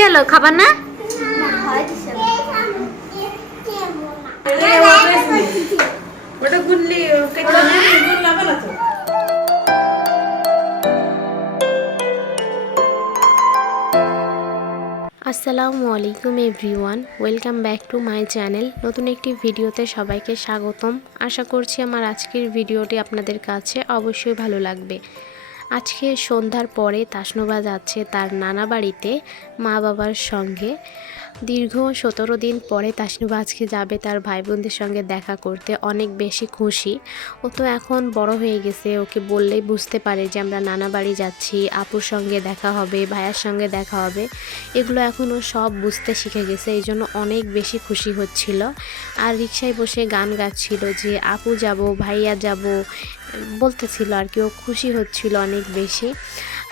কি হলো? খাবার না? ওটা গুনলি তো। আসসালামু আলাইকুম everyone. Welcome back to my channel. নতুন একটি ভিডিওতে সবাইকে স্বাগতম। আশা করছি আমার আজকের ভিডিওটি আপনাদের কাছে অবশ্যই ভালো লাগবে। আজকে সন্ধ্যার পরে তাসনোবা যাচ্ছে তার নানা বাড়িতে মা বাবার সঙ্গে। দীর্ঘ সতেরো দিন পরে তাসনুবা আজকে যাবে তার ভাই বোনদের সঙ্গে দেখা করতে, অনেক বেশি খুশি। ও তো এখন বড় হয়ে গেছে, ওকে বললেই বুঝতে পারে যে আমরা নানা বাড়ি যাচ্ছি, আপুর সঙ্গে দেখা হবে, ভাইয়ার সঙ্গে দেখা হবে। এগুলো এখন ও সব বুঝতে শিখে গেছে, এই জন্য অনেক বেশি খুশি হচ্ছিল। আর রিক্সায় বসে গান গাচ্ছিল যে, আপু যাব, ভাইয়া যাব। বলতেছিল আর কি, ও খুশি হচ্ছিল অনেক বেশি।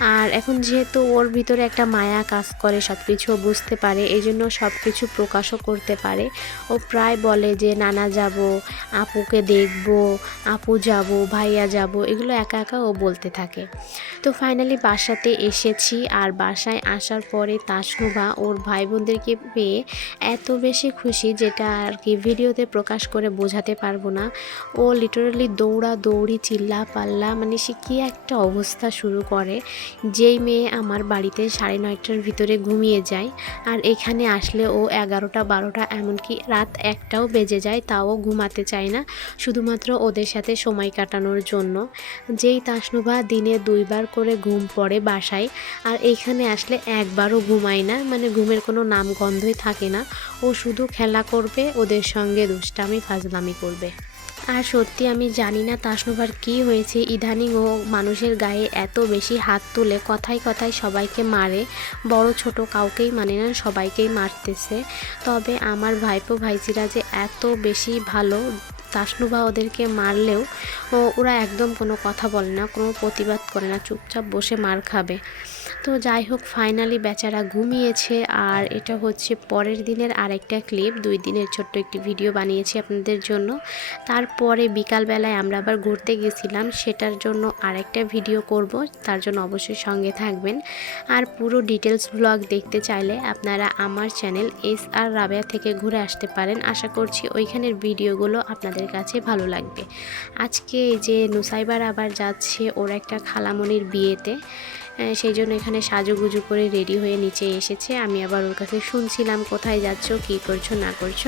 আর এখন যেহেতু ওর ভিতরে একটা মায়া কাজ করে সব কিছু বুঝতে পারে এই জন্য সব কিছু প্রকাশও করতে পারে। ও প্রায় বলে যে, নানা যাব, আপুকে দেখব, আপু যাব, ভাইয়া যাব। এগুলো একা একা ও বলতে থাকে। তো ফাইনালি বাসাতে এসেছি আর বাসায় আসার পরে তাসনুভা ওর ভাই বোনদেরকে পেয়ে এত বেশি খুশি যেটা আর কি ভিডিওতে প্রকাশ করে বোঝাতে পারব না। ও লিটারালি দৌড়া দৌড়ি চিল্লা পাল্লা মানে সে কী একটা অবস্থা শুরু করে। যেই মেয়ে আমার বাড়িতে সাড়ে নয়টার ভিতরে ঘুমিয়ে যায় আর এখানে আসলে ও এগারোটা, বারোটা, এমনকি রাত একটাও বেজে যায়, তাও ঘুমাতে চায় না। শুধুমাত্র ওদের সাথে সময় কাটানোর জন্য। যেই তাসনুভা দিনে দুইবার করে ঘুম পড়ে বাসায় আর এইখানে আসলে একবারও ঘুমায় না মানে ঘুমের কোনো নাম গন্ধই থাকে না। ও শুধু খেলা করবে, ওদের সঙ্গে দুষ্টামি, ফাজলামি করবে। আর সত্যি আমি জানি না তাসনুভার কি হয়েছে। ইদানিং ও মানুষের গায়ে এত বেশি হাত তুলে কথায় কথায় সবাইকে মারে। বড় ছোট কাউকেই মানে না, সবাইকেই মারতেছে। তবে আমার ভাইপো ভাইজিরা যে এত বেশি ভালো, তাসনুভা ওদেরকে মারলেও ওরা একদম কোনো কথা বলে না, কোনো প্রতিবাদ করে না, চুপচাপ বসে মার খাবে। তো যাই হোক ফাইনালি বেচারা ঘুমিয়েছে। আর এটা হচ্ছে পরের দিনের আরেকটা ক্লিপ দুই দিনের ছোট্ট একটি ভিডিও বানিয়েছি আপনাদের জন্য। তারপরে বিকালবেলায় আমরা আবার ঘুরতে গেছিলাম। সেটার জন্য আরেকটা ভিডিও করব। তার জন্য অবশ্যই সঙ্গে থাকবেন। আর পুরো ডিটেলস ব্লগ দেখতে চাইলে আপনারা আমার চ্যানেল এস আর রাবেয়া থেকে ঘুরে আসতে পারেন। আশা করছি ওইখানের ভিডিওগুলো আপনাদের কাছে ভালো লাগবে। আজকে যে নুসাইবার আবার যাচ্ছে ওর একটা খালামনির বিয়েতে। সেই জন্য এখানে সাজুগুজু করে রেডি হয়ে নিচে এসেছে। আমি আবার ওর কাছে শুনছিলাম, কোথায় যাচ্ছ, কি করছ, না করছ।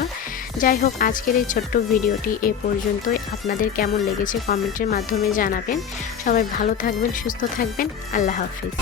যাই হোক, আজকের এই ছোট্ট ভিডিওটি এ পর্যন্তই। আপনাদের কেমন লেগেছে কমেন্টের মাধ্যমে জানাবেন। সবাই ভালো থাকবেন, সুস্থ থাকবেন। আল্লাহ হাফিজ।